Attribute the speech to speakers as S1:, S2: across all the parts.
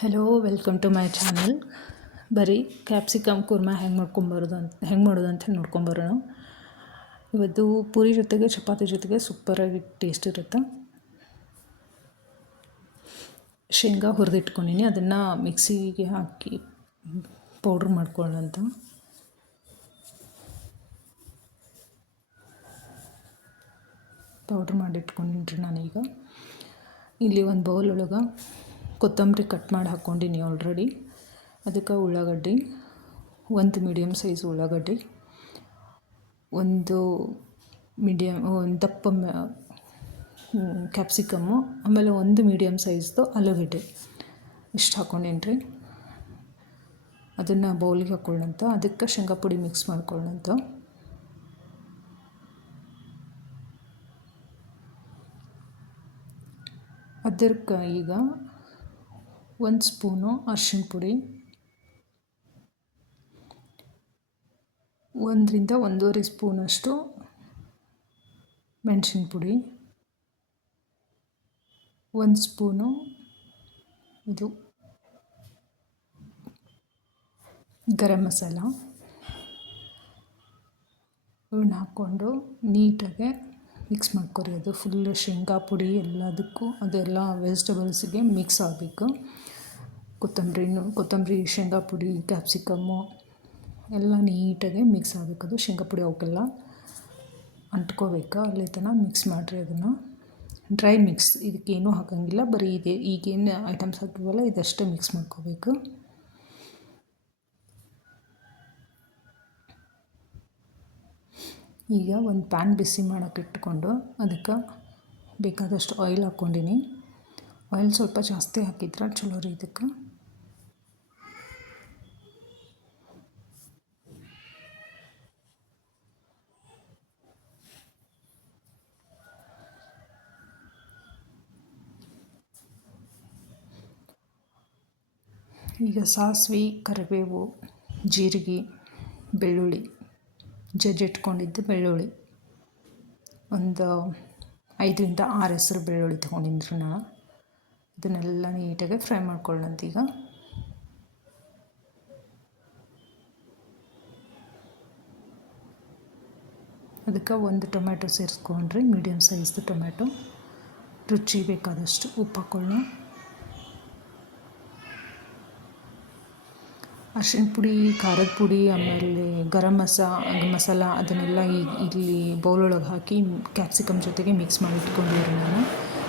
S1: Hello welcome to my channel ಬರೀ capsicum kurma ಹೆಂಗೆ ಮಾಡ್ಕೊಂಬರೋದು ಅಂತ, ಹೆಂಗೆ ಮಾಡೋದು ಅಂತ ಹೇಳಿ ನೋಡ್ಕೊಂಬರೋಣ. ಇವತ್ತು ಪೂರಿ ಜೊತೆಗೆ ಚಪಾತಿ ಜೊತೆಗೆ ಸೂಪರಾಗಿ ಟೇಸ್ಟ್ ಇರುತ್ತೆ. ಶೇಂಗಾ ಹುರಿದಿಟ್ಕೊಂಡಿನಿ, ಅದನ್ನು ಮಿಕ್ಸಿಗೆ ಹಾಕಿ ಪೌಡ್ರ್ ಮಾಡ್ಕೊಳ್ಳೋಂತ ಪೌಡ್ರ್ ಮಾಡಿಟ್ಕೊಂಡಿನ್ರಿ ನಾನೀಗ. ಇಲ್ಲಿ ಒಂದು ಬೌಲ್ ಒಳಗೆ ಕೊತ್ತಂಬರಿ ಕಟ್ ಮಾಡಿ ಹಾಕ್ಕೊಂಡಿನಿ ಆಲ್ರೆಡಿ ಅದಕ್ಕೆ ಉಳ್ಳಾಗಡ್ಡಿ, ಒಂದು ಮೀಡಿಯಮ್ ಸೈಜ್ ಉಳ್ಳಾಗಡ್ಡಿ, ಒಂದು ಮೀಡಿಯಮ್ ಒಂದು ದಪ್ಪ ಕ್ಯಾಪ್ಸಿಕಮ್ಮು ಆಮೇಲೆ ಒಂದು ಮೀಡಿಯಮ್ ಸೈಜ್ದು ಆಲೂಗಡ್ಡೆ ಇಷ್ಟು ಹಾಕ್ಕೊಂಡೇನು ರೀ ಅದನ್ನು ಬೌಲಿಗೆ ಹಾಕ್ಕೊಳ್ಳೋಂಥ ಅದಕ್ಕೆ ಶೇಂಗಾ ಪುಡಿ ಮಿಕ್ಸ್ ಮಾಡ್ಕೊಳ್ಳೋಂಥ ಅದಕ್ಕೆ ಈಗ ಒಂದು ಸ್ಪೂನು ಅರ್ಶಿನ ಪುಡಿ, ಒಂದರಿಂದ ಒಂದೂವರೆ ಸ್ಪೂನಷ್ಟು ಮೆಣಸಿನ ಪುಡಿ, ಒಂದು ಸ್ಪೂನು ಇದು ಗರಂ ಮಸಾಲ. ಇವನ್ನ ಹಾಕ್ಕೊಂಡು ನೀಟಾಗೆ ಮಿಕ್ಸ್ ಮಾಡ್ಕೊರಿ ಅದು ಫುಲ್ ಶೇಂಗಾ ಪುಡಿ ಎಲ್ಲದಕ್ಕೂ ಅದೆಲ್ಲ ವೆಜಿಟೇಬಲ್ಸಿಗೆ ಮಿಕ್ಸ್ ಆಗಬೇಕು. ಕೊತ್ತಂಬರಿನೂ ಕೊತ್ತಂಬರಿ, ಶೇಂಗಾ ಪುಡಿ ಕ್ಯಾಪ್ಸಿಕಮ್ಮು ಎಲ್ಲ ನೀಟಾಗಿ ಮಿಕ್ಸ್ ಆಗಬೇಕು. ಅದು ಶೇಂಗಾ ಪುಡಿ ಅವಕ್ಕೆಲ್ಲ ಅಂಟ್ಕೋಬೇಕು? ಅಲ್ಲಿ ತನಕ ಮಿಕ್ಸ್ ಮಾಡಿರಿ ಅದನ್ನು. ಡ್ರೈ ಮಿಕ್ಸ್ ಇದಕ್ಕೇನೂ ಹಾಕೋಂಗಿಲ್ಲ. ಬರೀ ಇದೆ, ಈಗೇನು ಐಟಮ್ಸ್ ಹಾಕಿವಲ್ಲ, ಇದಷ್ಟೇ ಮಿಕ್ಸ್ ಮಾಡ್ಕೋಬೇಕು. ಈಗ ಒಂದು ಪ್ಯಾನ್ ಬಿಸಿ ಮಾಡೋಕೆ ಇಟ್ಕೊಂಡು ಅದಕ್ಕೆ ಬೇಕಾದಷ್ಟು ಆಯಿಲ್ ಹಾಕ್ಕೊಂಡಿನಿ. ಆಯಿಲ್ ಸ್ವಲ್ಪ ಜಾಸ್ತಿ ಹಾಕಿದ್ರೆ ಚಲೋ ರೀ ಇದಕ್ಕೆ. ಈಗ ಸಾಸಿವೆ, ಕರಿಬೇವು, ಜೀರಿಗೆ, ಬೆಳ್ಳುಳ್ಳಿ ಜಜ್ಜಿಟ್ಕೊಂಡಿದ್ದು ಬೆಳ್ಳುಳ್ಳಿ. ಒಂದು ಐದರಿಂದ ಆರು ಹೆಸರು ಬೆಳ್ಳುಳ್ಳಿ ತೊಗೊಂಡಿದ್ರು ನಾನು ಇದನ್ನೆಲ್ಲ ನೀಟಾಗಿ ಫ್ರೈ ಮಾಡ್ಕೊಳ್ಳೋಂತ ಈಗ. ಅದಕ್ಕೆ ಒಂದು ಟೊಮೆಟೊ ಸೇರಿಸ್ಕೊಂಡ್ರಿ ಮೀಡಿಯಮ್ ಸೈಜ್ದು ಟೊಮೆಟೊ ರುಚಿ ಬೇಕಾದಷ್ಟು ಉಪ್ಪು ಹಾಕೊಳ್ಳೋಣ ಅರ್ಶಿಣ ಪುಡಿ, ಖಾರದ ಪುಡಿ, ಆಮೇಲೆ ಗರಂ ಮಸಾ ಮಸಾಲ ಅದನ್ನೆಲ್ಲ ಇಲ್ಲಿ ಬೌಲೊಳಗೆ ಹಾಕಿ ಕ್ಯಾಪ್ಸಿಕಮ್ ಜೊತೆಗೆ ಮಿಕ್ಸ್ ಮಾಡಿ ಇಟ್ಕೊಂಡಿದ್ದೀನಿ ನಾನು.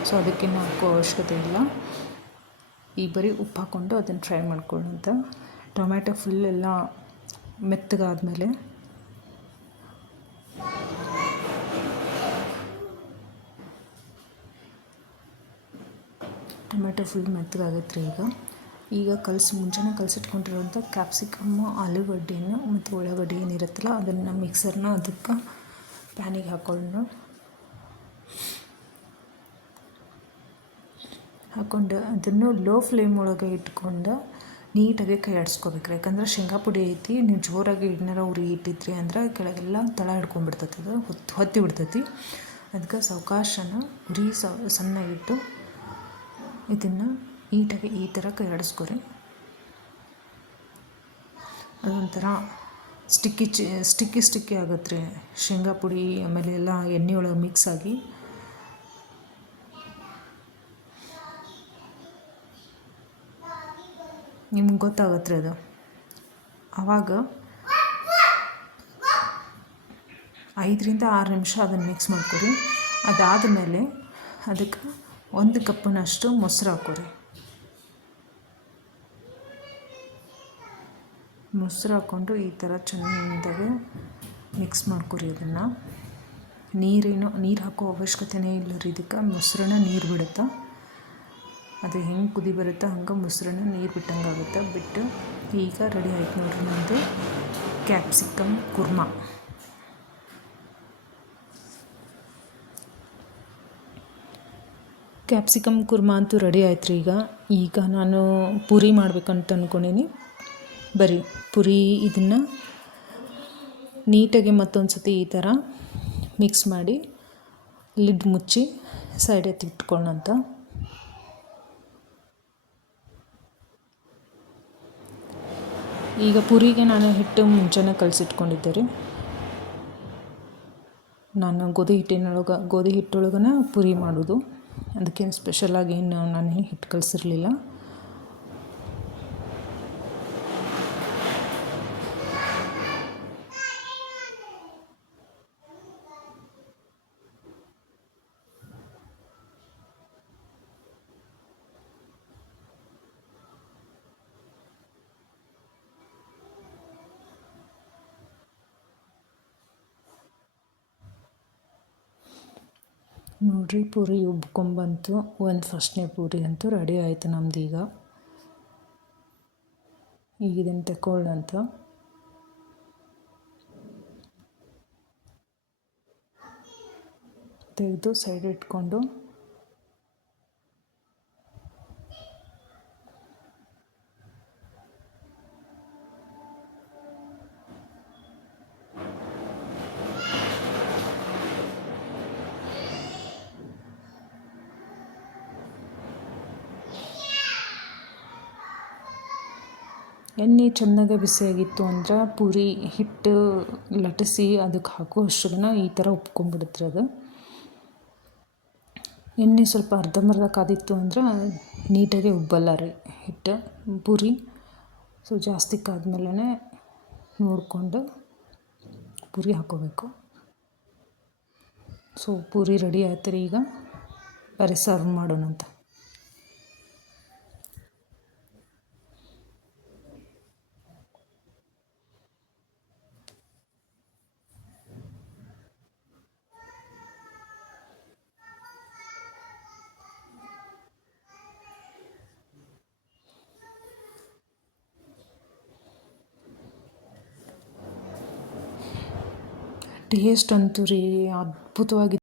S1: ಸೊ ಅದಕ್ಕೇನು ಹಾಕೋ ಅವಶ್ಯಕತೆ ಇಲ್ಲ. ಈ ಬರೀ ಉಪ್ಪು ಹಾಕ್ಕೊಂಡು ಅದನ್ನು ಫ್ರೈ ಮಾಡ್ಕೊಳ್ಳೋಂಥ ಟೊಮ್ಯಾಟೊ ಫುಲ್ ಎಲ್ಲ ಮೆತ್ತಗಾದಮೇಲೆ. ಟೊಮ್ಯಾಟೊ ಫುಲ್ ಮೆತ್ತಗಾಗತ್ತೆ ರೀ ಈಗ. ಈಗ ಕಲಸಿ, ಮುಂಚೆನೇ ಕಲಸಿಟ್ಕೊಂಡಿರುವಂಥ ಕ್ಯಾಪ್ಸಿಕಮ್ಮು ಆಲೂಗಡ್ಡೆಯನ್ನು ಮತ್ತು ಉಳ್ಳಾಗಡ್ಡೆ ಏನಿರುತ್ತಲ್ಲ ಅದನ್ನು ಮಿಕ್ಸರ್ನ ಅದಕ್ಕೆ ಪ್ಯಾನಿಗೆ ಹಾಕ್ಕೊಂಡು ಹಾಕ್ಕೊಂಡು ಅದನ್ನು ಲೋ ಫ್ಲೇಮ್ ಒಳಗೆ ಇಟ್ಕೊಂಡು ನೀಟಾಗಿ ಕೈ ಆಡಿಸ್ಕೋಬೇಕು ಯಾಕಂದ್ರೆ ಶೇಂಗಾ ಪುಡಿ ಐತಿ, ನೀವು ಜೋರಾಗಿ ಹಿಡ್ನಾರ ಉರಿ ಇಟ್ಟಿದ್ರಿ ಅಂದ್ರೆ ಕೆಳಗೆಲ್ಲ ತಳ ಹಿಡ್ಕೊಂಡ್ಬಿಡ್ತೈತಿ ಅದು, ಹೊತ್ತು, ಹೊತ್ತಿ ಬಿಡ್ತೈತಿ. ಅದಕ್ಕೆ ಸಾವಕಾಶನ ಉರಿ ಸಣ್ಣಗಿಟ್ಟು ಇದನ್ನು ನೀಟಾಗಿ ಈ ಥರ ಕೈಯಾಡಿಸ್ಕೊರಿ ಅದೊಂಥರ ಸ್ಟಿಕ್ಕಿ ಚಿ, ಸ್ಟಿಕ್ಕಿ ಸ್ಟಿಕ್ಕಿ ಆಗತ್ತೆ ರೀ. ಶೇಂಗಾ ಪುಡಿ, ಆಮೇಲೆ ಎಲ್ಲ ಎಣ್ಣೆ ಒಳಗೆ ಮಿಕ್ಸ್ ಆಗಿ. ನಿಮ್ಗೆ ಗೊತ್ತಾಗತ್ತೆ ರೀ ಅದು. ಆವಾಗ ಐದರಿಂದ ಆರು ನಿಮಿಷ ಅದನ್ನು ಮಿಕ್ಸ್ ಮಾಡ್ಕೊರಿ. ಅದಾದ ಮೇಲೆ ಅದಕ್ಕೆ ಒಂದು ಕಪ್ಪಿನಷ್ಟು ಮೊಸರು ಹಾಕೋರಿ ಮೊಸರು ಹಾಕ್ಕೊಂಡು ಈ ಥರ ಚೆಂದಾಗಿ ಮಿಕ್ಸ್ ಮಾಡ್ಕೊರಿ ಅದನ್ನು. ನೀರೇನು, ನೀರು ಹಾಕೋ ಅವಶ್ಯಕತೆನೇ ಇಲ್ಲ ರೀ ಇದಕ್ಕೆ. ಮೊಸರನ್ನ ನೀರು ಬಿಡುತ್ತೆ? ಅದು ಹೆಂಗೆ ಕುದಿ ಬರುತ್ತೆ ಹಂಗೆ ಮೊಸರನ್ನ ನೀರು ಬಿಟ್ಟಂಗೆ ಆಗುತ್ತೆ. ಬಿಟ್ಟು ಈಗ ರೆಡಿ ಆಯ್ತು ನೋಡಿರಿ ನಮ್ಮದು ಕ್ಯಾಪ್ಸಿಕಮ್ ಕುರ್ಮಾ. ಕ್ಯಾಪ್ಸಿಕಮ್ ಕುರ್ಮ ಅಂತೂ ರೆಡಿ ಆಯ್ತು ರೀ ಈಗ. ಈಗ ನಾನು ಪೂರಿ ಮಾಡ್ಬೇಕಂತ ಅಂದ್ಕೊಂಡೀನಿ ಬರೀ ಪುರಿ ಇದನ್ನು ನೀಟಾಗಿ ಮತ್ತೊಂದು ಸತಿ ಈ ಥರ ಮಿಕ್ಸ್ ಮಾಡಿ ಲಿಡ್ ಮುಚ್ಚಿ ಸೈಡ್ ಇಟ್ಕೊಳ್ಳೋಂಥ ಈಗ ಪುರಿಗೆ ನಾನು ಹಿಟ್ಟು ಮುಂಚೆನೇ ಕಲಸಿಟ್ಕೊಂಡಿದ್ದೆ ರೀ ನಾನು ಗೋಧಿ ಹಿಟ್ಟಿನೊಳಗೆ, ಗೋಧಿ ಹಿಟ್ಟೊಳಗನ ಪುರಿ ಮಾಡೋದು. ಅದಕ್ಕೇನು ಸ್ಪೆಷಲಾಗಿ ಏನು ನಾನು ಹಿಟ್ಟು ಕಲಿಸಿರ್ಲಿಲ್ಲ. ನೋಡಿರಿ, ಪೂರಿ ಉಬ್ಕೊಂಬಂತು, ಒಂದು ಫಸ್ಟ್ನೇ ಪೂರಿ ಅಂತೂ ರೆಡಿ ಆಯಿತು ನಮ್ದು ಈಗ ಈಗ ಇದನ್ನು ತಗೊಳ್ಳಂತ ತೆಗೆದು ಸೈಡ್ ಇಟ್ಕೊಂಡು ಎಣ್ಣೆ ಚೆನ್ನಾಗಿ ಬಿಸಿಯಾಗಿತ್ತು ಅಂದ್ರೆ ಪೂರಿ, ಹಿಟ್ಟು, ಲಟ್ಟಿಸಿ ಅದಕ್ಕೆ ಹಾಕೋ ಅಷ್ಟ್ರಗನ ಈ ಥರ ಉಪ್ಕೊಂಡ್ಬಿಡುತ್ತೆ ಅದು. ಎಣ್ಣೆ ಸ್ವಲ್ಪ ಅರ್ಧಂಬರ್ಧ ಕಾದಿತ್ತು ಅಂದ್ರೆ ನೀಟಾಗಿ ಉಬ್ಬಲ್ಲ ರೀ ಹಿಟ್ಟು, ಪೂರಿ. ಸೊ ಜಾಸ್ತಿ ಕಾದ್ಮೇಲೆ ನೋಡಿಕೊಂಡು ಪೂರಿ ಹಾಕೋಬೇಕು. ಸೊ ಪೂರಿ ರೆಡಿ ಆಯ್ತು ರೀ ಈಗ. ಬರೀ ಸರ್ವ್ ಮಾಡೋಣ ಟೇಸ್ಟ್ ಅಂತೂ ರೀ ಅದ್ಭುತವಾಗಿ